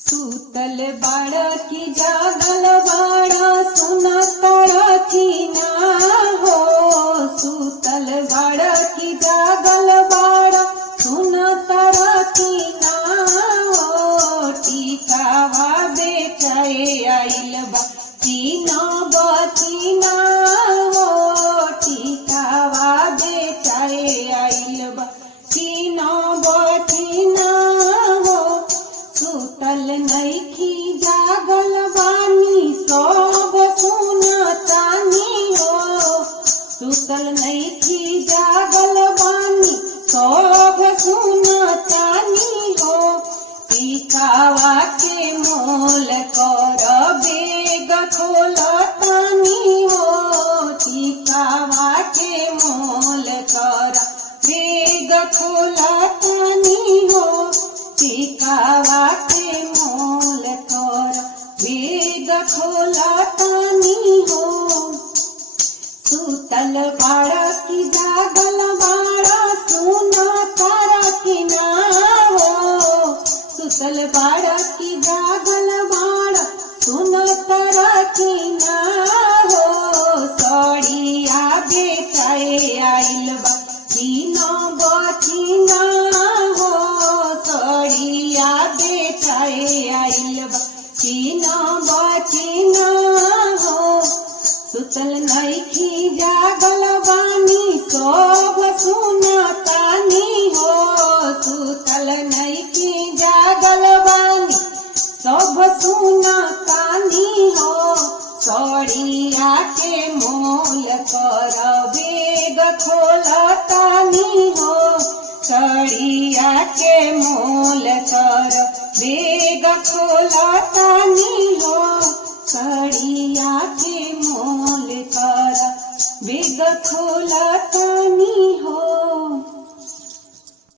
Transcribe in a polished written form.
सूतल बाळकी जागल बाळा सुनतळकी ना हो। सूतल बाळकी जागल बाळा सुनतळकी ना हो। टीकावा बेचाए आइल बा तीना बतीना हो। टीकावा बेचाए आइल बा तीना बतीना हो। सूतल नैखी जागल बानी सब सुनतानी हो। सूतल नैखी जागल बानी सब सुनतानी हो। टीकावा के मोल कर बेग खोलतानी हो। टीकावा के मोल कर बेग खोलतानी हो। टीकावा के मोल कर बेग खोलतानी हो। सूतल बाळकी जागल बाळा सुनतळकी ना हो। सूतल बाळकी जागल बाळा सुनतळकी ना हो। सड़िया बेचाए आइल बा तीना बतीना हो। सड़िया बेचाए आइल बा तीना बतीना हो। सूतल नैखी जागल बानी सब सुनतानी हो। सूतल नैखी जागल बानी सब सुनतानी हो। सड़िया के मोल कर बेग खोलतानी हो। सड़िया के मोल कर बेग खोलतानी हो। सड़िया के मोल कर बेग खोलतानी